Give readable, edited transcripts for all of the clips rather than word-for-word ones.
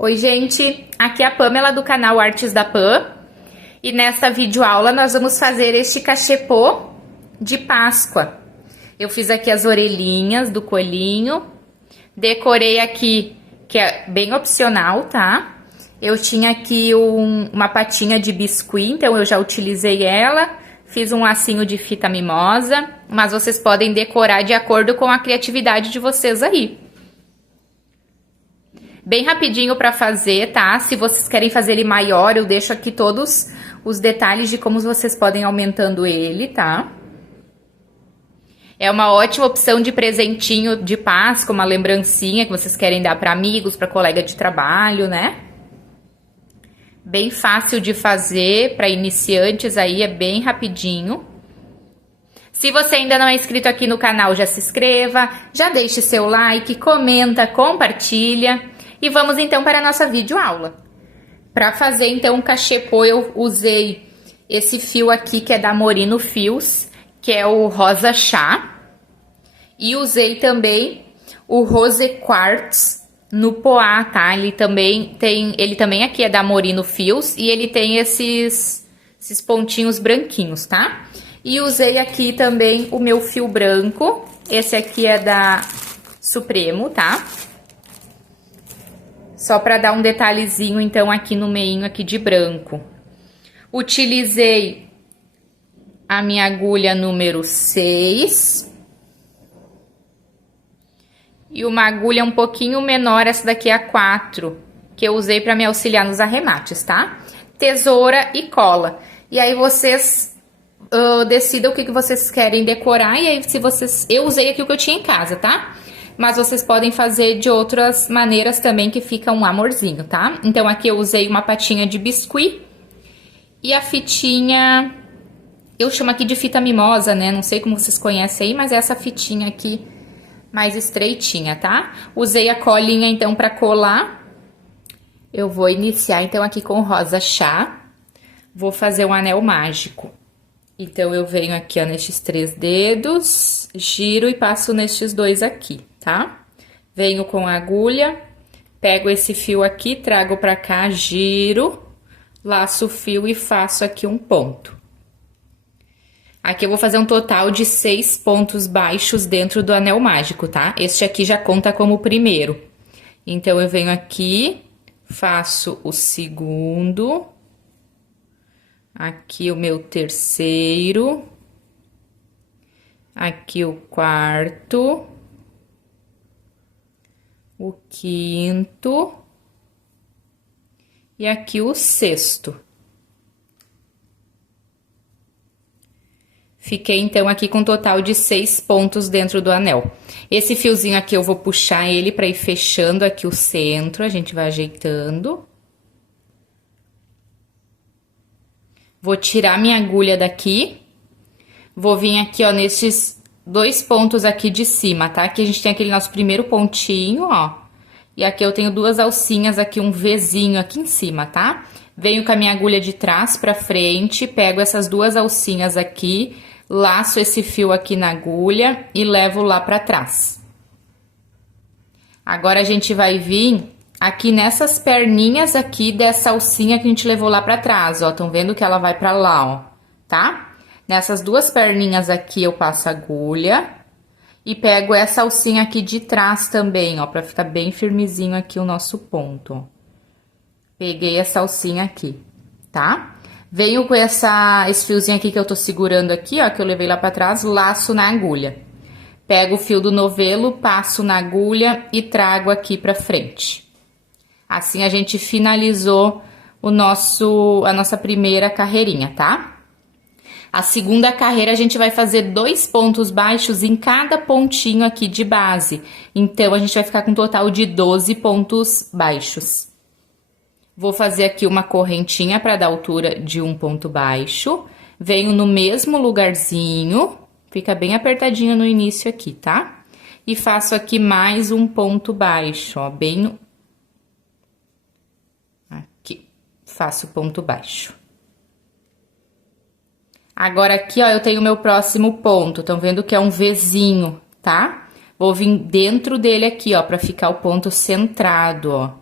Oi, gente! Aqui é a Pamela do canal Artes da Pam. E nesta videoaula nós vamos fazer este cachepô de Páscoa. Eu fiz aqui as orelhinhas do coelhinho. Decorei aqui, que é bem opcional, tá? Eu tinha aqui uma patinha de biscuit, então eu já utilizei ela. Fiz um lacinho de fita mimosa, mas vocês podem decorar de acordo com a criatividade de vocês aí. Bem rapidinho pra fazer, tá? Se vocês querem fazer ele maior, eu deixo aqui todos os detalhes de como vocês podem aumentando ele, tá? É uma ótima opção de presentinho de Páscoa, uma lembrancinha que vocês querem dar para amigos, para colega de trabalho, né? Bem fácil de fazer, para iniciantes aí, é bem rapidinho. Se você ainda não é inscrito aqui no canal, já se inscreva, já deixe seu like, comenta, compartilha. E vamos então para a nossa videoaula. Para fazer então um cachepô, eu usei esse fio aqui que é da Morino Fios, que é o rosa chá. E usei também o Rose Quartz no poá, tá? Ele também aqui é da Morino Fios e ele tem esses pontinhos branquinhos, tá? E usei aqui também o meu fio branco, esse aqui é da Supremo, tá? Só para dar um detalhezinho, então, aqui no meinho aqui de branco. Utilizei a minha agulha número 6. E uma agulha um pouquinho menor, essa daqui é a 4, que eu usei para me auxiliar nos arremates, tá? Tesoura e cola. E aí vocês decidam o que vocês querem decorar. E aí, eu usei aqui o que eu tinha em casa, tá? Mas vocês podem fazer de outras maneiras também, que fica um amorzinho, tá? Então, aqui eu usei uma patinha de biscuit e a fitinha, eu chamo aqui de fita mimosa, né? Não sei como vocês conhecem aí, mas é essa fitinha aqui mais estreitinha, tá? Usei a colinha, então, pra colar. Eu vou iniciar, então, aqui com o rosa chá. Vou fazer um anel mágico. Então, eu venho aqui, ó, nestes 3 dedos, giro e passo nestes 2 aqui, tá? Venho com a agulha, pego esse fio aqui, trago pra cá, giro, laço o fio e faço aqui um ponto. Aqui eu vou fazer um total de 6 pontos baixos dentro do anel mágico, tá? Este aqui já conta como o primeiro. Então, eu venho aqui, faço o segundo, aqui o meu terceiro, aqui o quarto, o quinto e aqui o sexto. Fiquei, então, aqui com um total de 6 pontos dentro do anel. Esse fiozinho aqui eu vou puxar ele para ir fechando aqui o centro, a gente vai ajeitando. Vou tirar minha agulha daqui. Vou vir aqui, ó, nesses 2 pontos aqui de cima, tá? Aqui a gente tem aquele nosso primeiro pontinho, ó. E aqui eu tenho 2 alcinhas aqui, um Vzinho aqui em cima, tá? Venho com a minha agulha de trás pra frente, pego essas 2 alcinhas aqui, laço esse fio aqui na agulha e levo lá pra trás. Agora, a gente vai vir aqui nessas perninhas aqui dessa alcinha que a gente levou lá pra trás, ó. Tão vendo que ela vai pra lá, ó, tá? Nessas 2 perninhas aqui eu passo a agulha e pego essa alcinha aqui de trás também, ó, pra ficar bem firmezinho aqui o nosso ponto, ó. Peguei essa alcinha aqui, tá? Venho com esse fiozinho aqui que eu tô segurando aqui, ó, que eu levei lá pra trás, laço na agulha. Pego o fio do novelo, passo na agulha e trago aqui pra frente. Assim, a gente finalizou a nossa primeira carreirinha, tá? A segunda carreira, a gente vai fazer 2 pontos baixos em cada pontinho aqui de base. Então, a gente vai ficar com um total de 12 pontos baixos. Vou fazer aqui uma correntinha para dar altura de um ponto baixo. Venho no mesmo lugarzinho, fica bem apertadinho no início aqui, tá? E faço aqui mais um ponto baixo, ó, bem aqui. Faço ponto baixo. Agora, aqui, ó, eu tenho o meu próximo ponto. Estão vendo que é um Vzinho, tá? Vou vir dentro dele aqui, ó, pra ficar o ponto centrado, ó.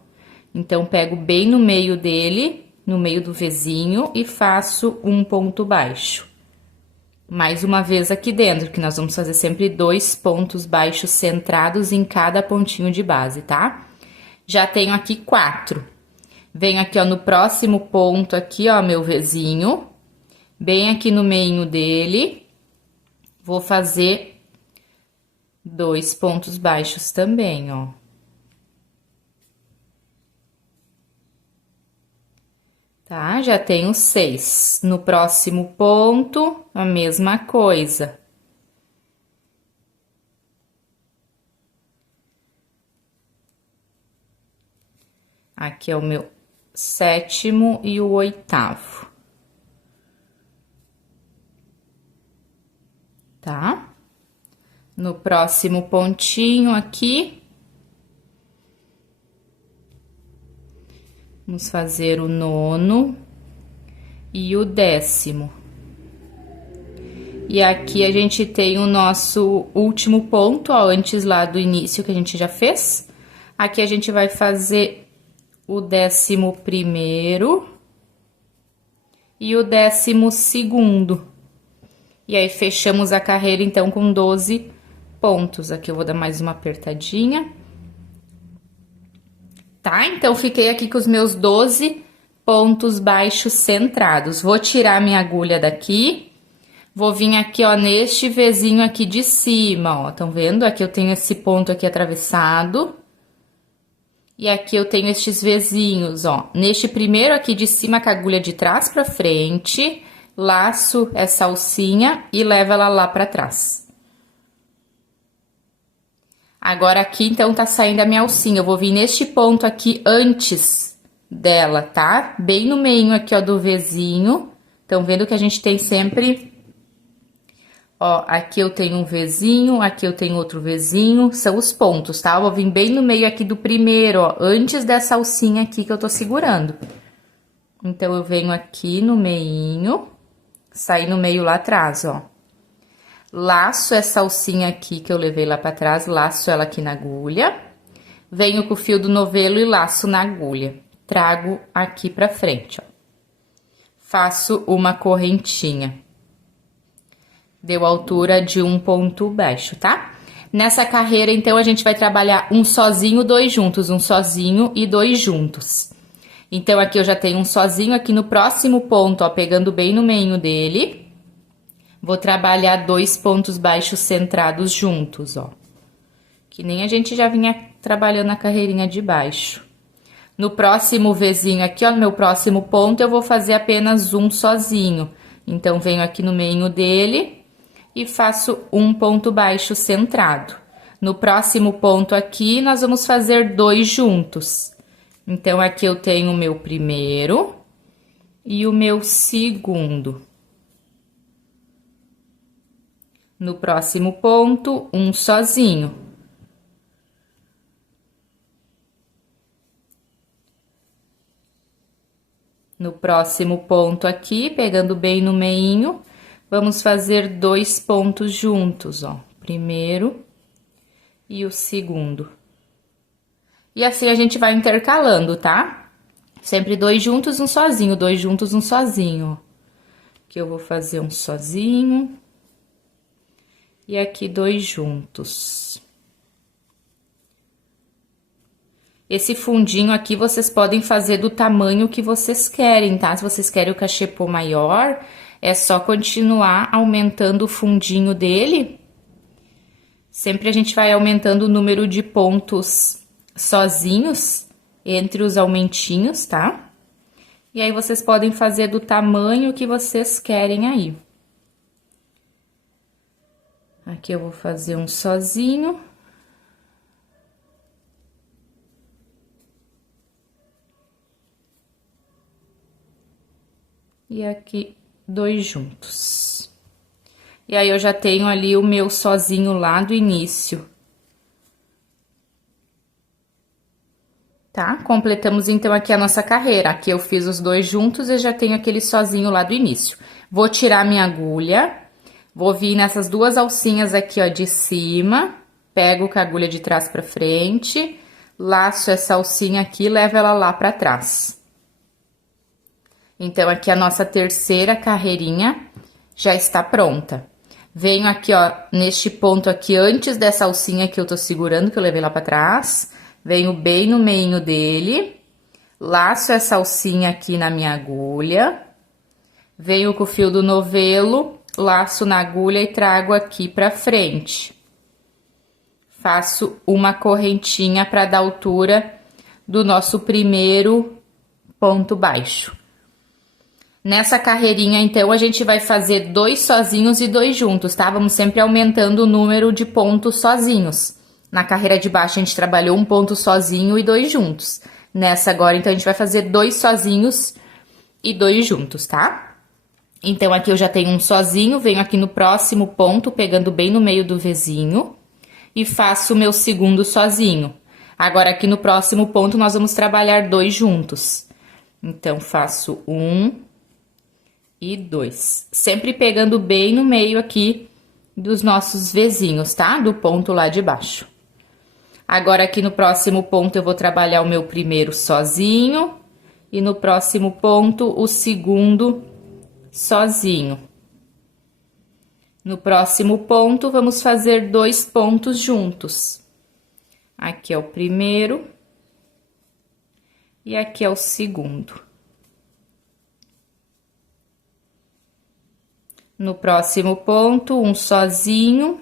Então, pego bem no meio dele, no meio do Vzinho, e faço um ponto baixo. Mais uma vez aqui dentro, que nós vamos fazer sempre 2 pontos baixos centrados em cada pontinho de base, tá? Já tenho aqui 4. Venho aqui, ó, no próximo ponto aqui, ó, meu Vzinho, bem aqui no meio dele, vou fazer 2 pontos baixos também, ó. Tá? Já tenho 6. No próximo ponto, a mesma coisa. Aqui é o meu 7º e o 8º. Tá? No próximo pontinho aqui, vamos fazer o 9º e o 10º. E aqui a gente tem o nosso último ponto, ó, antes lá do início que a gente já fez. Aqui a gente vai fazer o 11º e o 12º. E aí, fechamos a carreira, então, com 12 pontos. Aqui eu vou dar mais uma apertadinha. Tá? Então, fiquei aqui com os meus 12 pontos baixos centrados. Vou tirar minha agulha daqui. Vou vir aqui, ó, neste Vzinho aqui de cima, ó. Tão vendo? Aqui eu tenho esse ponto aqui atravessado. E aqui eu tenho estes Vzinhos, ó. Neste primeiro aqui de cima, com a agulha de trás pra frente, laço essa alcinha e levo ela lá pra trás. Agora, aqui, então, tá saindo a minha alcinha. Eu vou vir neste ponto aqui antes dela, tá? Bem no meio aqui, ó, do Vzinho. Estão vendo que a gente tem sempre... Ó, aqui eu tenho um Vzinho, aqui eu tenho outro Vzinho. São os pontos, tá? Eu vou vir bem no meio aqui do primeiro, ó, antes dessa alcinha aqui que eu tô segurando. Então, eu venho aqui no meinho, sair no meio lá atrás, ó. Laço essa alcinha aqui que eu levei lá pra trás, laço ela aqui na agulha. Venho com o fio do novelo e laço na agulha. Trago aqui pra frente, ó. Faço uma correntinha. Deu altura de um ponto baixo, tá? Nessa carreira, então, a gente vai trabalhar um sozinho, 2 juntos, um sozinho e 2 juntos. Então, aqui eu já tenho um sozinho, aqui no próximo ponto, ó, pegando bem no meio dele. Vou trabalhar 2 pontos baixos centrados juntos, ó. Que nem a gente já vinha trabalhando a carreirinha de baixo. No próximo Vzinho aqui, ó, no meu próximo ponto, eu vou fazer apenas um sozinho. Então, venho aqui no meio dele e faço um ponto baixo centrado. No próximo ponto aqui, nós vamos fazer 2 juntos. Então, aqui eu tenho o meu primeiro e o meu segundo. No próximo ponto, um sozinho. No próximo ponto aqui, pegando bem no meinho, vamos fazer 2 pontos juntos, ó. Primeiro e o segundo. E assim a gente vai intercalando, tá? Sempre 2 juntos, um sozinho, 2 juntos, um sozinho. Aqui eu vou fazer um sozinho. E aqui 2 juntos. Esse fundinho aqui vocês podem fazer do tamanho que vocês querem, tá? Se vocês querem o cachepô maior, é só continuar aumentando o fundinho dele. Sempre a gente vai aumentando o número de pontos sozinhos entre os aumentinhos, tá? E aí, vocês podem fazer do tamanho que vocês querem aí. Aqui eu vou fazer um sozinho. E aqui 2 juntos. E aí, eu já tenho ali o meu sozinho lá do início. Tá? Completamos, então, aqui a nossa carreira. Aqui eu fiz os 2 juntos e já tenho aquele sozinho lá do início. Vou tirar minha agulha, vou vir nessas 2 alcinhas aqui, ó, de cima, pego com a agulha de trás pra frente, laço essa alcinha aqui e levo ela lá pra trás. Então, aqui a nossa terceira carreirinha já está pronta. Venho aqui, ó, neste ponto aqui, antes dessa alcinha que eu tô segurando, que eu levei lá pra trás. Venho bem no meio dele, laço essa alcinha aqui na minha agulha. Venho com o fio do novelo, laço na agulha e trago aqui pra frente. Faço uma correntinha pra dar altura do nosso primeiro ponto baixo. Nessa carreirinha, então, a gente vai fazer 2 sozinhos e 2 juntos, tá? Vamos sempre aumentando o número de pontos sozinhos. Na carreira de baixo, a gente trabalhou 1 ponto sozinho e 2 juntos. Nessa agora, então, a gente vai fazer 2 sozinhos e 2 juntos, tá? Então, aqui eu já tenho um sozinho, venho aqui no próximo ponto, pegando bem no meio do Vzinho, e faço o meu segundo sozinho. Agora, aqui no próximo ponto, nós vamos trabalhar 2 juntos. Então, faço 1... e 2, sempre pegando bem no meio aqui dos nossos Vzinhos, tá? Do ponto lá de baixo. Agora, aqui no próximo ponto, eu vou trabalhar o meu primeiro sozinho, e no próximo ponto, o segundo sozinho. No próximo ponto, vamos fazer 2 pontos juntos. Aqui é o primeiro, e aqui é o segundo. No próximo ponto, um sozinho.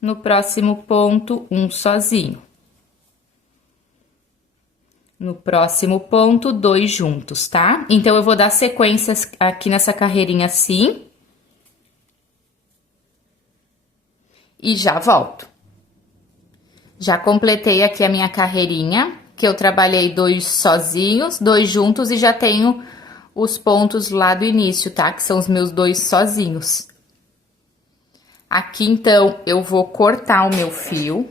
No próximo ponto, um sozinho. No próximo ponto, 2 juntos, tá? Então, eu vou dar sequências aqui nessa carreirinha assim. E já volto. Já completei aqui a minha carreirinha, que eu trabalhei 2 sozinhos, 2 juntos e já tenho os pontos lá do início, tá? Que são os meus 2 sozinhos. Aqui, então, eu vou cortar o meu fio.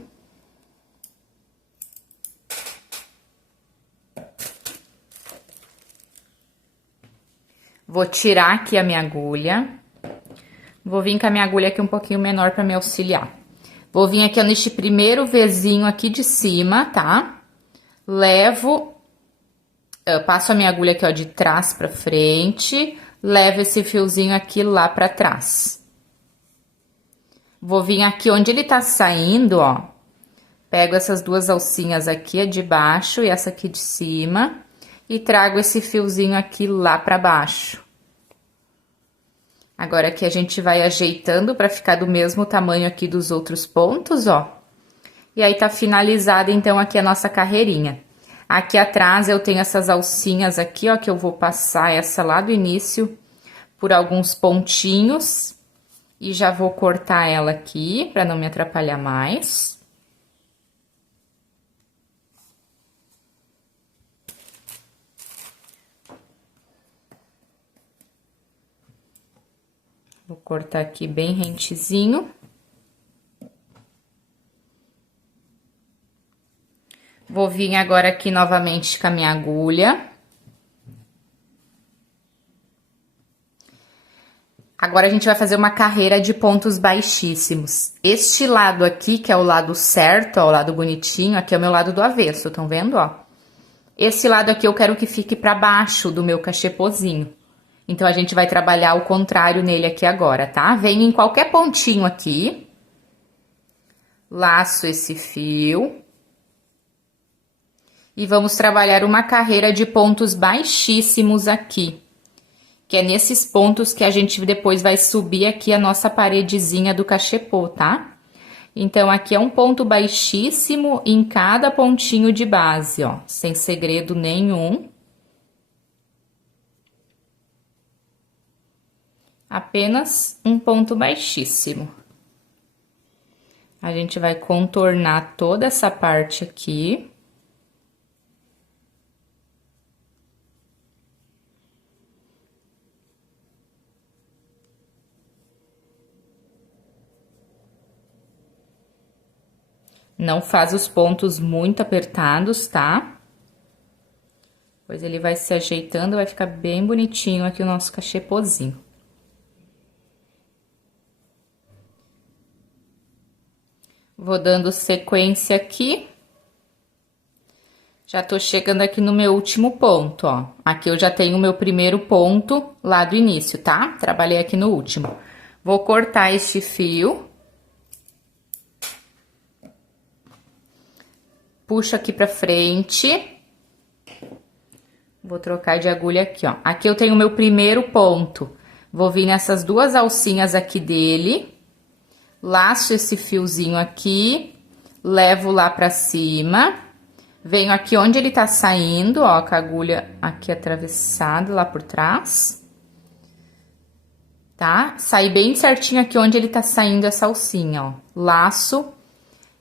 Vou tirar aqui a minha agulha. Vou vir com a minha agulha aqui um pouquinho menor pra me auxiliar. Vou vir aqui, ó, neste primeiro Vzinho aqui de cima, tá? Levo... Eu passo a minha agulha aqui, ó, de trás pra frente, levo esse fiozinho aqui lá pra trás. Vou vir aqui onde ele tá saindo, ó, pego essas 2 alcinhas aqui, a de baixo e essa aqui de cima, e trago esse fiozinho aqui lá pra baixo. Agora aqui a gente vai ajeitando pra ficar do mesmo tamanho aqui dos outros pontos, ó. E aí tá finalizada, então, aqui a nossa carreirinha. Aqui atrás eu tenho essas alcinhas aqui, ó, que eu vou passar essa lá do início por alguns pontinhos. E já vou cortar ela aqui, pra não me atrapalhar mais. Vou cortar aqui bem rentezinho. Vou vir agora aqui novamente com a minha agulha. Agora, a gente vai fazer uma carreira de pontos baixíssimos. Este lado aqui, que é o lado certo, ó, o lado bonitinho, aqui é o meu lado do avesso, estão vendo, ó? Esse lado aqui eu quero que fique pra baixo do meu cachepozinho. Então, a gente vai trabalhar o contrário nele aqui agora, tá? Venho em qualquer pontinho aqui. Laço esse fio. E vamos trabalhar uma carreira de pontos baixíssimos aqui. Que é nesses pontos que a gente depois vai subir aqui a nossa paredezinha do cachepô, tá? Então, aqui é um ponto baixíssimo em cada pontinho de base, ó, sem segredo nenhum. Apenas um ponto baixíssimo. A gente vai contornar toda essa parte aqui. Não faz os pontos muito apertados, tá? Pois ele vai se ajeitando, vai ficar bem bonitinho aqui o nosso cachepozinho. Vou dando sequência aqui. Já tô chegando aqui no meu último ponto, ó. Aqui eu já tenho o meu primeiro ponto lá do início, tá? Trabalhei aqui no último. Vou cortar este fio. Puxo aqui pra frente. Vou trocar de agulha aqui, ó. Aqui eu tenho o meu primeiro ponto. Vou vir nessas duas alcinhas aqui dele. Laço esse fiozinho aqui. Levo lá pra cima. Venho aqui onde ele tá saindo, ó, com a agulha aqui atravessada lá por trás. Tá? Sai bem certinho aqui onde ele tá saindo essa alcinha, ó. Laço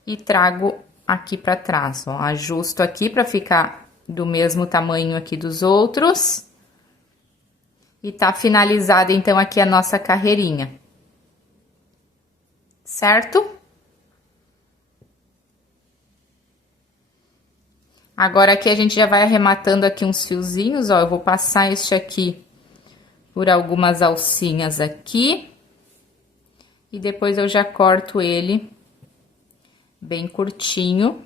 e trago aqui pra trás, ó. Ajusto aqui pra ficar do mesmo tamanho aqui dos outros. E tá finalizada, então, aqui a nossa carreirinha. Certo? Agora, aqui a gente já vai arrematando aqui uns fiozinhos, ó. Eu vou passar este aqui por algumas alcinhas aqui. E depois eu já corto ele bem curtinho.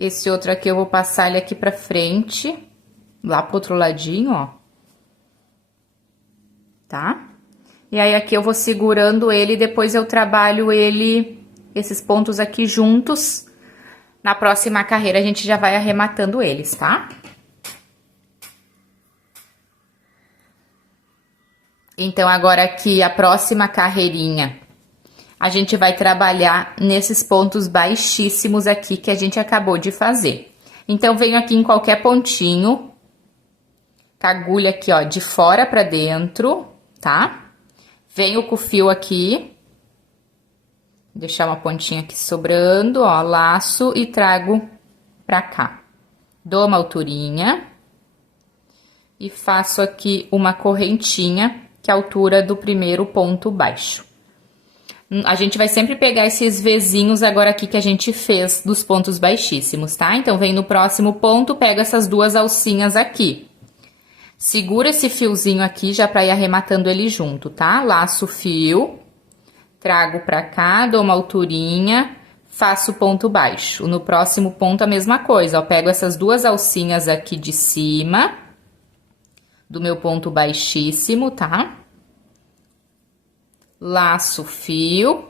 Esse outro aqui eu vou passar ele aqui pra frente, lá pro outro ladinho, ó. Tá? E aí, aqui eu vou segurando ele, depois eu trabalho ele, esses pontos aqui juntos. Na próxima carreira, a gente já vai arrematando eles, tá? Então, agora aqui, a próxima carreirinha, a gente vai trabalhar nesses pontos baixíssimos aqui que a gente acabou de fazer. Então, venho aqui em qualquer pontinho, com a agulha aqui, ó, de fora pra dentro, tá? Venho com o fio aqui, deixar uma pontinha aqui sobrando, ó, laço e trago pra cá. Dou uma alturinha e faço aqui uma correntinha, que é a altura do primeiro ponto baixo. A gente vai sempre pegar esses Vzinhos agora aqui que a gente fez dos pontos baixíssimos, tá? Então, vem no próximo ponto, pego essas duas alcinhas aqui. Segura esse fiozinho aqui já pra ir arrematando ele junto, tá? Laço o fio, trago pra cá, dou uma alturinha, faço ponto baixo. No próximo ponto, a mesma coisa, ó. Pego essas duas alcinhas aqui de cima do meu ponto baixíssimo, tá? Laço o fio,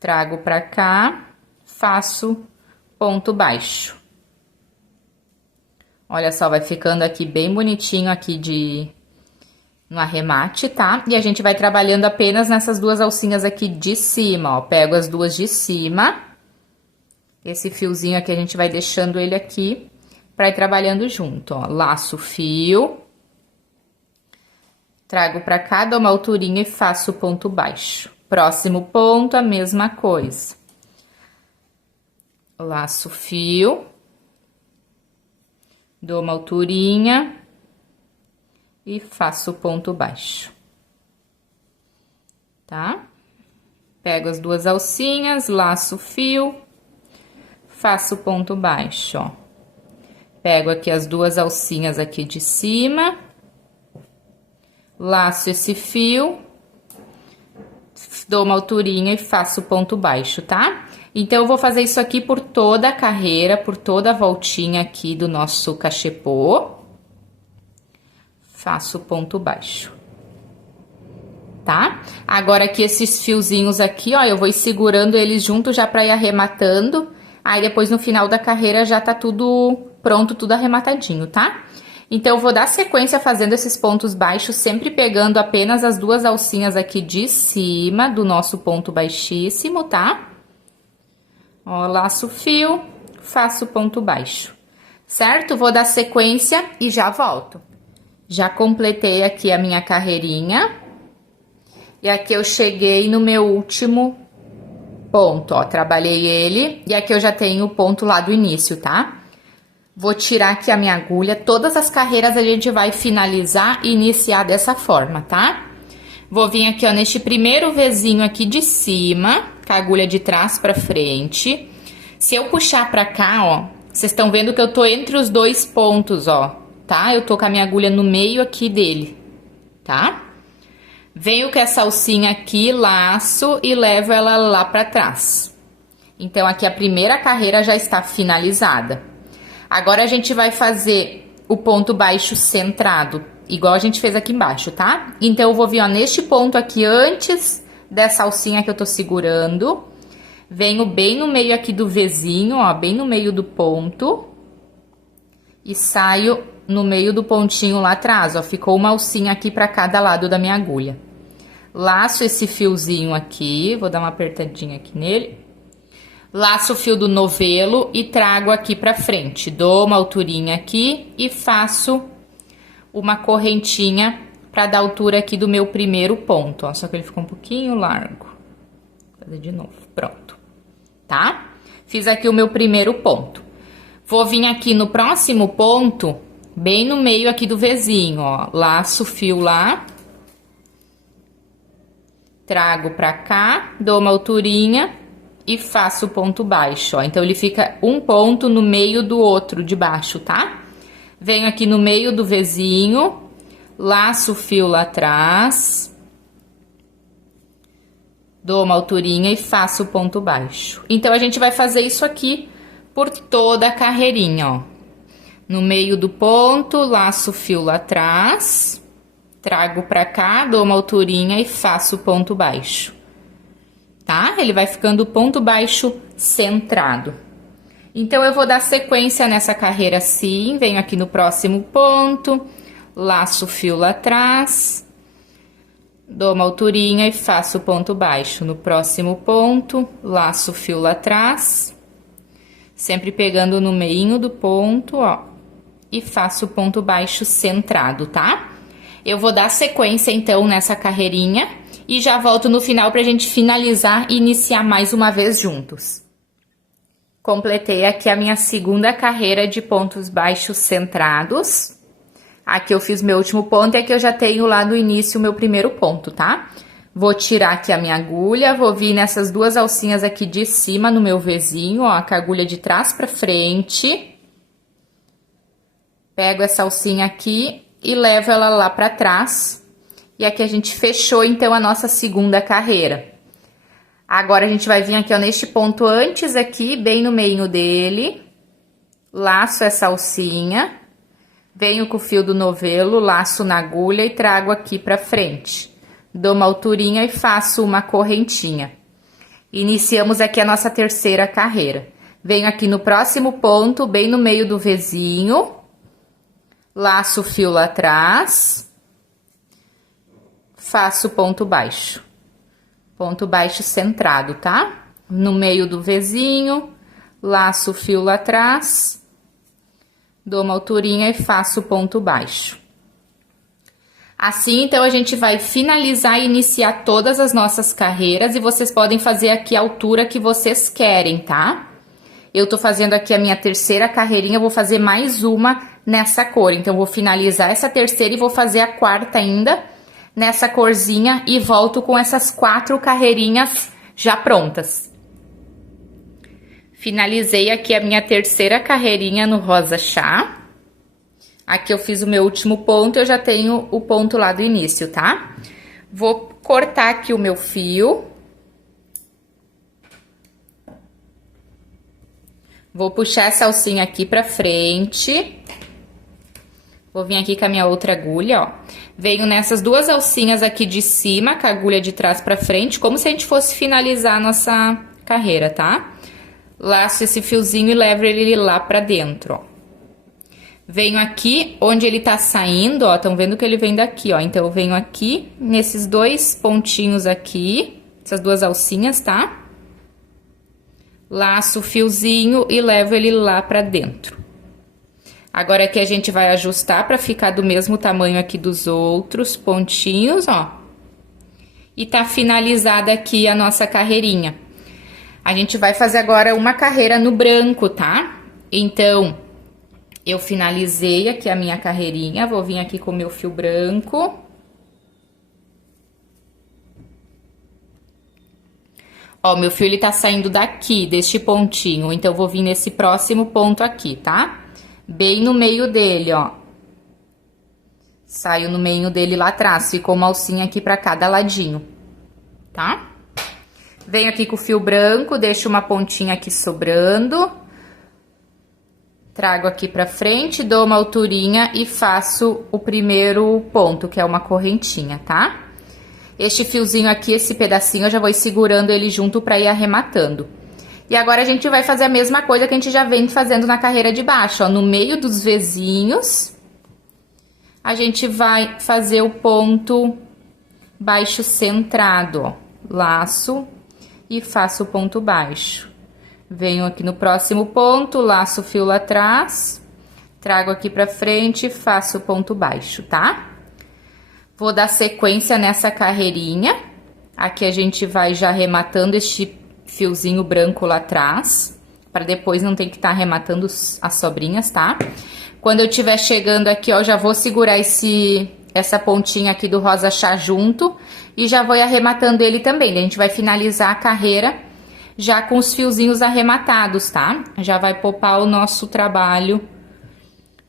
trago pra cá, faço ponto baixo. Olha só, vai ficando aqui bem bonitinho aqui no arremate, tá? E a gente vai trabalhando apenas nessas duas alcinhas aqui de cima, ó. Pego as duas de cima, esse fiozinho aqui a gente vai deixando ele aqui pra ir trabalhando junto, ó. Laço o fio. Trago pra cá, dou uma alturinha e faço ponto baixo. Próximo ponto, a mesma coisa. Laço o fio. Dou uma alturinha e faço ponto baixo. Tá? Pego as duas alcinhas, laço o fio, faço ponto baixo, ó. Pego aqui as duas alcinhas aqui de cima. Laço esse fio, dou uma alturinha e faço ponto baixo, tá? Então, eu vou fazer isso aqui por toda a carreira, por toda a voltinha aqui do nosso cachepô. Faço ponto baixo. Tá? Agora, aqui, esses fiozinhos aqui, ó, eu vou ir segurando eles juntos já pra ir arrematando. Aí, depois, no final da carreira, já tá tudo pronto, tudo arrematadinho, tá? Então, eu vou dar sequência fazendo esses pontos baixos, sempre pegando apenas as duas alcinhas aqui de cima do nosso ponto baixíssimo, tá? Ó, laço o fio, faço ponto baixo, certo? Vou dar sequência e já volto. Já completei aqui a minha carreirinha. E aqui eu cheguei no meu último ponto, ó, trabalhei ele. E aqui eu já tenho o ponto lá do início, tá? Vou tirar aqui a minha agulha. Todas as carreiras a gente vai finalizar e iniciar dessa forma, tá? Vou vir aqui, ó, neste primeiro Vzinho aqui de cima, com a agulha de trás pra frente. Se eu puxar pra cá, ó, vocês estão vendo que eu tô entre os dois pontos, ó, tá? Eu tô com a minha agulha no meio aqui dele, tá? Venho com essa alcinha aqui, laço e levo ela lá pra trás. Então, aqui a primeira carreira já está finalizada. Agora, a gente vai fazer o ponto baixo centrado, igual a gente fez aqui embaixo, tá? Então, eu vou vir, ó, neste ponto aqui, antes dessa alcinha que eu tô segurando. Venho bem no meio aqui do Vzinho, ó, bem no meio do ponto. E saio no meio do pontinho lá atrás, ó. Ficou uma alcinha aqui pra cada lado da minha agulha. Laço esse fiozinho aqui, vou dar uma apertadinha aqui nele. Laço o fio do novelo e trago aqui pra frente. Dou uma alturinha aqui e faço uma correntinha pra dar altura aqui do meu primeiro ponto, ó. Só que ele ficou um pouquinho largo. Vou fazer de novo, pronto. Tá? Fiz aqui o meu primeiro ponto. Vou vir aqui no próximo ponto, bem no meio aqui do Vzinho, ó. Laço o fio lá. Trago pra cá, dou uma alturinha e faço o ponto baixo, ó. Então, ele fica um ponto no meio do outro de baixo, tá? Venho aqui no meio do Vzinho, laço o fio lá atrás, dou uma alturinha e faço o ponto baixo. Então, a gente vai fazer isso aqui por toda a carreirinha, ó. No meio do ponto, laço o fio lá atrás, trago pra cá, dou uma alturinha e faço o ponto baixo. Tá? Ele vai ficando ponto baixo centrado. Então, eu vou dar sequência nessa carreira assim, venho aqui no próximo ponto, laço o fio lá atrás, dou uma alturinha e faço o ponto baixo. No próximo ponto, laço o fio lá atrás, sempre pegando no meinho do ponto, ó, e faço o ponto baixo centrado, tá? Eu vou dar sequência, então, nessa carreirinha e já volto no final pra gente finalizar e iniciar mais uma vez juntos. Completei aqui a minha segunda carreira de pontos baixos centrados. Aqui eu fiz meu último ponto e aqui eu já tenho lá no início o meu primeiro ponto, tá? Vou tirar aqui a minha agulha, vou vir nessas duas alcinhas aqui de cima no meu Vzinho, ó, com a agulha de trás pra frente. Pego essa alcinha aqui e levo ela lá pra trás. E aqui a gente fechou, então, a nossa segunda carreira. Agora, a gente vai vir aqui, ó, neste ponto antes aqui, bem no meio dele. Laço essa alcinha. Venho com o fio do novelo, laço na agulha e trago aqui pra frente. Dou uma alturinha e faço uma correntinha. Iniciamos aqui a nossa terceira carreira. Venho aqui no próximo ponto, bem no meio do Vzinho. Laço o fio lá atrás, faço ponto baixo centrado, tá? No meio do Vzinho, laço o fio lá atrás, dou uma alturinha e faço ponto baixo. Assim, então, a gente vai finalizar e iniciar todas as nossas carreiras e vocês podem fazer aqui a altura que vocês querem, tá? Eu tô fazendo aqui a minha terceira carreirinha, vou fazer mais uma nessa cor. Então, vou finalizar essa terceira e vou fazer a quarta ainda nessa corzinha e volto com essas 4 carreirinhas já prontas. Finalizei aqui a minha terceira carreirinha no rosa chá. Aqui eu fiz o meu último ponto, eu já tenho o ponto lá do início, tá? Vou cortar aqui o meu fio. Vou puxar essa alcinha aqui pra frente. Vou vir aqui com a minha outra agulha, ó. Venho nessas duas alcinhas aqui de cima, com a agulha de trás pra frente, como se a gente fosse finalizar a nossa carreira, tá? Laço esse fiozinho e levo ele lá pra dentro, ó. Venho aqui, onde ele tá saindo, ó, estão vendo que ele vem daqui, ó. Então, eu venho aqui, nesses dois pontinhos aqui, essas duas alcinhas, tá? Laço o fiozinho e levo ele lá pra dentro. Agora aqui a gente vai ajustar pra ficar do mesmo tamanho aqui dos outros pontinhos, ó. E tá finalizada aqui a nossa carreirinha. A gente vai fazer agora uma carreira no branco, tá? Então, eu finalizei aqui a minha carreirinha, vou vir aqui com o meu fio branco. Ó, meu fio ele tá saindo daqui, deste pontinho, então eu vou vir nesse próximo ponto aqui, tá? Bem no meio dele, ó. Saio no meio dele lá atrás, ficou uma alcinha aqui pra cada ladinho, tá? Venho aqui com o fio branco, deixo uma pontinha aqui sobrando. Trago aqui pra frente, dou uma alturinha e faço o primeiro ponto, que é uma correntinha, tá? Este fiozinho aqui, esse pedacinho, eu já vou ir segurando ele junto pra ir arrematando. E agora a gente vai fazer a mesma coisa que a gente já vem fazendo na carreira de baixo, ó. No meio dos Vzinhos, a gente vai fazer o ponto baixo centrado, ó. Laço e faço o ponto baixo. Venho aqui no próximo ponto, laço o fio lá atrás, trago aqui pra frente e faço o ponto baixo, tá? Vou dar sequência nessa carreirinha. Aqui a gente vai já arrematando este fiozinho branco lá atrás, para depois não ter que estar arrematando as sobrinhas, tá? Quando eu estiver chegando aqui, ó, já vou segurar essa pontinha aqui do rosa chá junto e já vou ir arrematando ele também. A gente vai finalizar a carreira já com os fiozinhos arrematados, tá? Já vai poupar o nosso trabalho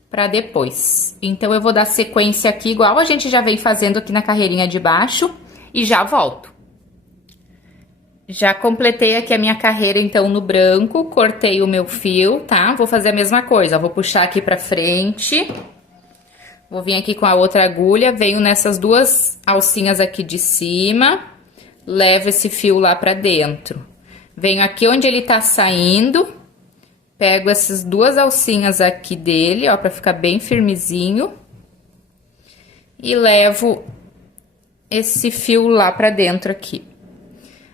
para depois. Então, eu vou dar sequência aqui, igual a gente já vem fazendo aqui na carreirinha de baixo, e já volto. Já completei aqui a minha carreira, então, no branco, cortei o meu fio, tá? Vou fazer a mesma coisa, ó, vou puxar aqui pra frente, vou vir aqui com a outra agulha, venho nessas duas alcinhas aqui de cima, levo esse fio lá pra dentro. Venho aqui onde ele tá saindo, pego essas duas alcinhas aqui dele, ó, pra ficar bem firmezinho. E levo esse fio lá pra dentro aqui.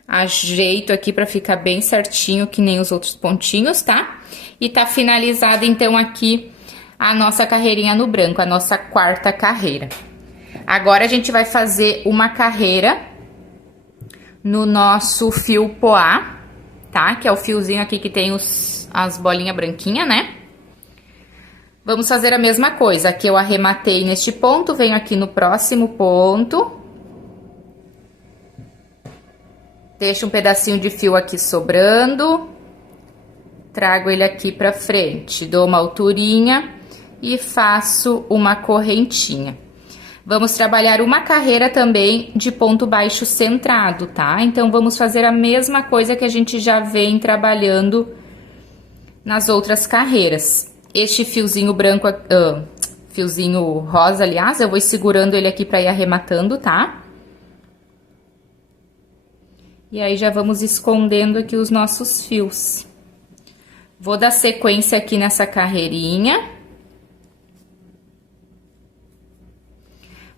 Ajeito aqui pra ficar bem certinho, que nem os outros pontinhos, tá? E tá finalizada, então, aqui a nossa carreirinha no branco, a nossa quarta carreira. Agora, a gente vai fazer uma carreira no nosso fio poá, tá? Que é o fiozinho aqui que tem as bolinhas branquinhas, né? Vamos fazer a mesma coisa. Aqui eu arrematei neste ponto, venho aqui no próximo ponto. Deixo um pedacinho de fio aqui sobrando. Trago ele aqui pra frente, dou uma alturinha e faço uma correntinha. Vamos trabalhar uma carreira também de ponto baixo centrado, tá? Então, vamos fazer a mesma coisa que a gente já vem trabalhando nas outras carreiras. Este fiozinho branco, fiozinho rosa, aliás, eu vou segurando ele aqui pra ir arrematando, tá? E aí, já vamos escondendo aqui os nossos fios. Vou dar sequência aqui nessa carreirinha.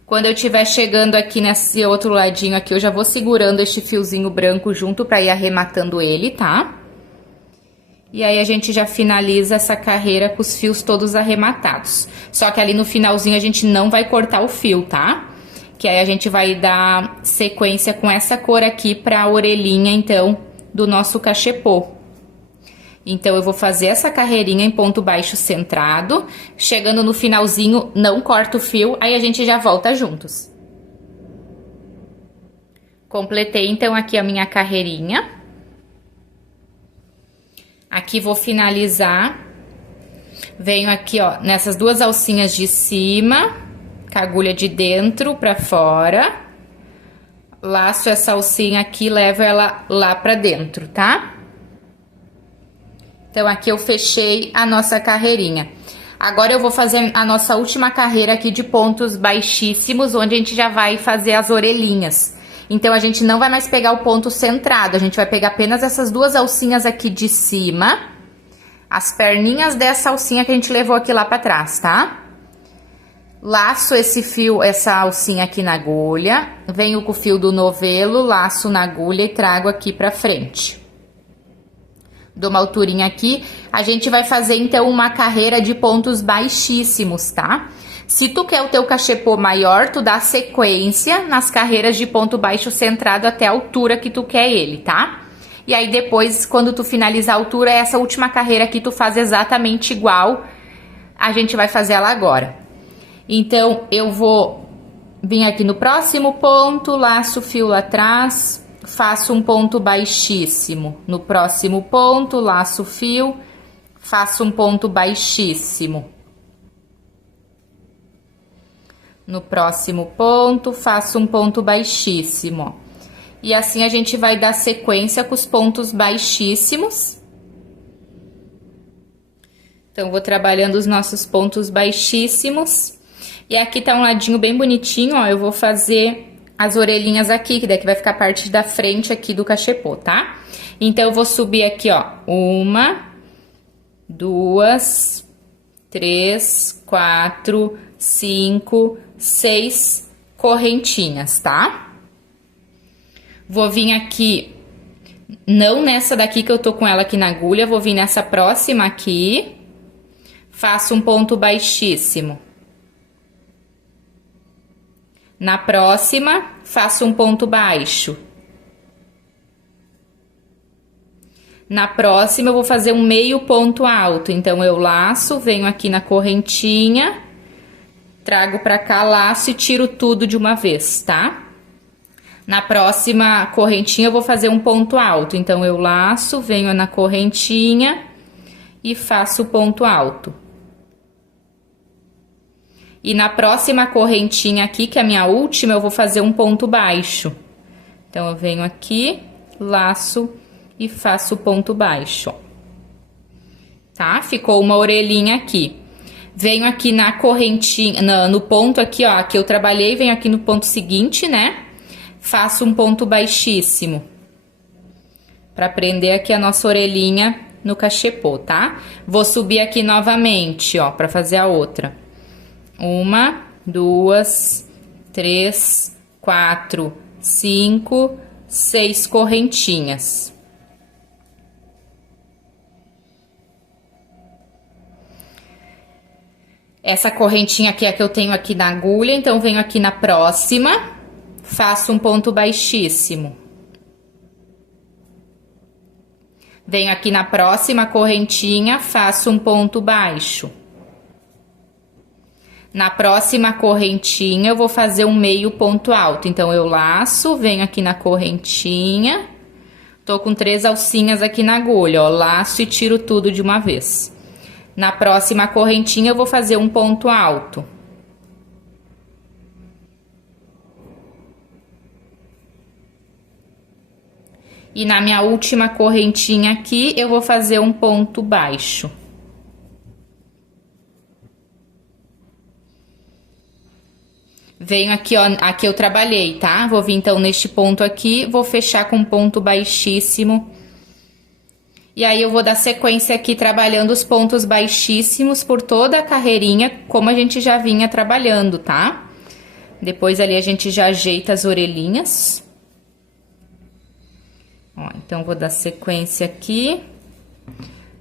Quando eu estiver chegando aqui nesse outro ladinho aqui, eu já vou segurando este fiozinho branco junto pra ir arrematando ele, tá? E aí, a gente já finaliza essa carreira com os fios todos arrematados. Só que ali no finalzinho a gente não vai cortar o fio, tá? Que aí a gente vai dar sequência com essa cor aqui pra orelhinha, então, do nosso cachepô. Então, eu vou fazer essa carreirinha em ponto baixo centrado. Chegando no finalzinho, não corto o fio, aí a gente já volta juntos. Completei, então, aqui a minha carreirinha. Aqui vou finalizar. Venho aqui, ó, nessas duas alcinhas de cima, com a agulha de dentro pra fora. Laço essa alcinha aqui, levo ela lá pra dentro, tá? Então, aqui eu fechei a nossa carreirinha. Agora, eu vou fazer a nossa última carreira aqui de pontos baixíssimos, onde a gente já vai fazer as orelhinhas. Então, a gente não vai mais pegar o ponto centrado, a gente vai pegar apenas essas duas alcinhas aqui de cima, as perninhas dessa alcinha que a gente levou aqui lá pra trás, tá? Laço esse fio, essa alcinha aqui na agulha, venho com o fio do novelo, laço na agulha e trago aqui pra frente. Dou uma alturinha aqui, a gente vai fazer, então, uma carreira de pontos baixíssimos, tá? Se tu quer o teu cachepô maior, tu dá sequência nas carreiras de ponto baixo centrado até a altura que tu quer ele, tá? E aí, depois, quando tu finalizar a altura, essa última carreira aqui tu faz exatamente igual, a gente vai fazer ela agora. Então, eu vou vir aqui no próximo ponto, laço o fio lá atrás, faço um ponto baixíssimo. No próximo ponto, laço o fio, faço um ponto baixíssimo. No próximo ponto, faço um ponto baixíssimo. E assim a gente vai dar sequência com os pontos baixíssimos. Então, vou trabalhando os nossos pontos baixíssimos. E aqui tá um ladinho bem bonitinho, ó. Eu vou fazer as orelhinhas aqui, que daqui vai ficar a parte da frente aqui do cachepô, tá? Então, eu vou subir aqui, ó. 1, 2, 3, 4, 5, 6 correntinhas, tá? Vou vir aqui, não nessa daqui que eu tô com ela aqui na agulha, vou vir nessa próxima aqui, faço um ponto baixíssimo. Na próxima, faço um ponto baixo. Na próxima, eu vou fazer um meio ponto alto, então eu laço, venho aqui na correntinha, trago pra cá, laço e tiro tudo de uma vez, tá? Na próxima correntinha eu vou fazer um ponto alto, então eu laço, venho na correntinha e faço o ponto alto. E na próxima correntinha aqui, que é a minha última, eu vou fazer um ponto baixo. Então, eu venho aqui, laço e faço o ponto baixo, ó. Tá? Ficou uma orelhinha aqui. Venho aqui na correntinha, no ponto aqui, ó, que eu trabalhei, venho aqui no ponto seguinte, né? Faço um ponto baixíssimo. Pra prender aqui a nossa orelhinha no cachepô, tá? Vou subir aqui novamente, ó, pra fazer a outra. 1, 2, 3, 4, 5, 6 correntinhas. Essa correntinha aqui é a que eu tenho aqui na agulha, então venho aqui na próxima, faço um ponto baixíssimo. Venho aqui na próxima correntinha, faço um ponto baixo. Na próxima correntinha, eu vou fazer um meio ponto alto. Então, eu laço, venho aqui na correntinha. Tô com 3 alcinhas aqui na agulha, ó. Laço e tiro tudo de uma vez. Na próxima correntinha, eu vou fazer um ponto alto. E na minha última correntinha aqui, eu vou fazer um ponto baixo. Venho aqui, ó, aqui eu trabalhei, tá? Vou vir então neste ponto aqui, vou fechar com um ponto baixíssimo. E aí eu vou dar sequência aqui trabalhando os pontos baixíssimos por toda a carreirinha, como a gente já vinha trabalhando, tá? Depois ali a gente já ajeita as orelhinhas. Ó, então vou dar sequência aqui.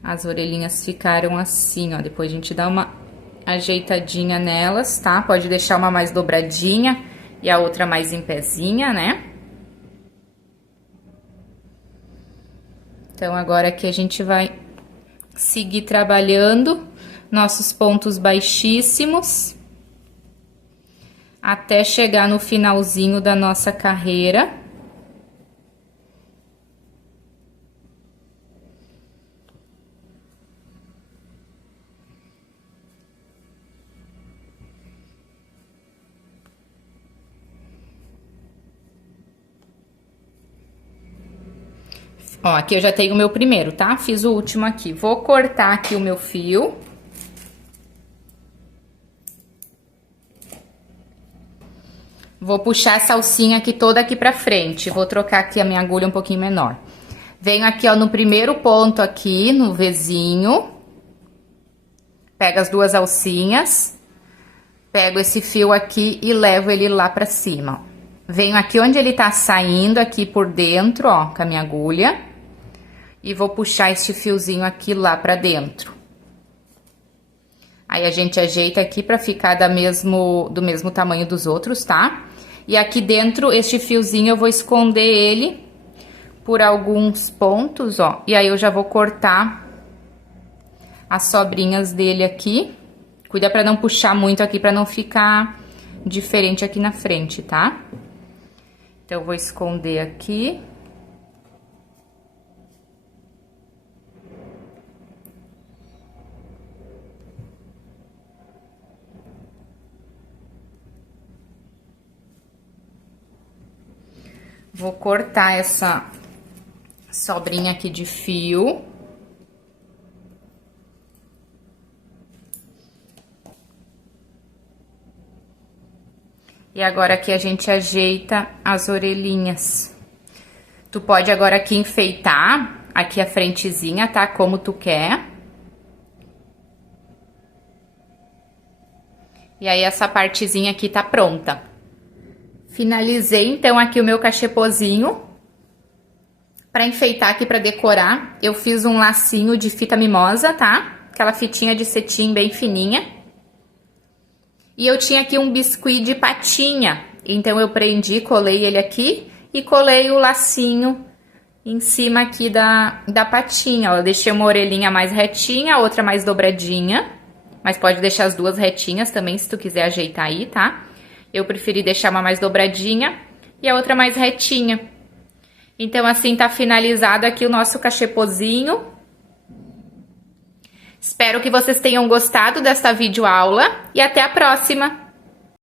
As orelhinhas ficaram assim, ó. Depois a gente dá uma ajeitadinha nelas, tá? Pode deixar uma mais dobradinha e a outra mais em pezinha, né? Então, agora aqui a gente vai seguir trabalhando nossos pontos baixíssimos até chegar no finalzinho da nossa carreira. Ó, aqui eu já tenho o meu primeiro, tá? Fiz o último aqui. Vou cortar aqui o meu fio. Vou puxar essa alcinha aqui toda aqui pra frente. Vou trocar aqui a minha agulha um pouquinho menor. Venho aqui, ó, no primeiro ponto aqui, no Vzinho. Pego as 2 alcinhas. Pego esse fio aqui e levo ele lá pra cima, ó. Venho aqui onde ele tá saindo, aqui por dentro, ó, com a minha agulha. E vou puxar este fiozinho aqui lá pra dentro. Aí, a gente ajeita aqui pra ficar do mesmo tamanho dos outros, tá? E aqui dentro, este fiozinho, eu vou esconder ele por alguns pontos, ó. E aí, eu já vou cortar as sobrinhas dele aqui. Cuida pra não puxar muito aqui, pra não ficar diferente aqui na frente, tá? Então, eu vou esconder aqui. Vou cortar essa sobrinha aqui de fio. E agora aqui a gente ajeita as orelhinhas. Tu pode agora aqui enfeitar aqui a frentezinha, tá? Como tu quer. E aí essa partezinha aqui tá pronta. Finalizei então aqui o meu cachepozinho. Pra enfeitar aqui, pra decorar, eu fiz um lacinho de fita mimosa, tá? Aquela fitinha de cetim bem fininha. E eu tinha aqui um biscuit de patinha, então eu prendi, colei ele aqui e colei o lacinho em cima aqui da patinha, ó. Eu deixei uma orelhinha mais retinha, a outra mais dobradinha, mas pode deixar as duas retinhas também, se tu quiser ajeitar aí, tá? Eu preferi deixar uma mais dobradinha e a outra mais retinha. Então assim tá finalizado aqui o nosso cachepozinho. Espero que vocês tenham gostado desta videoaula e até a próxima!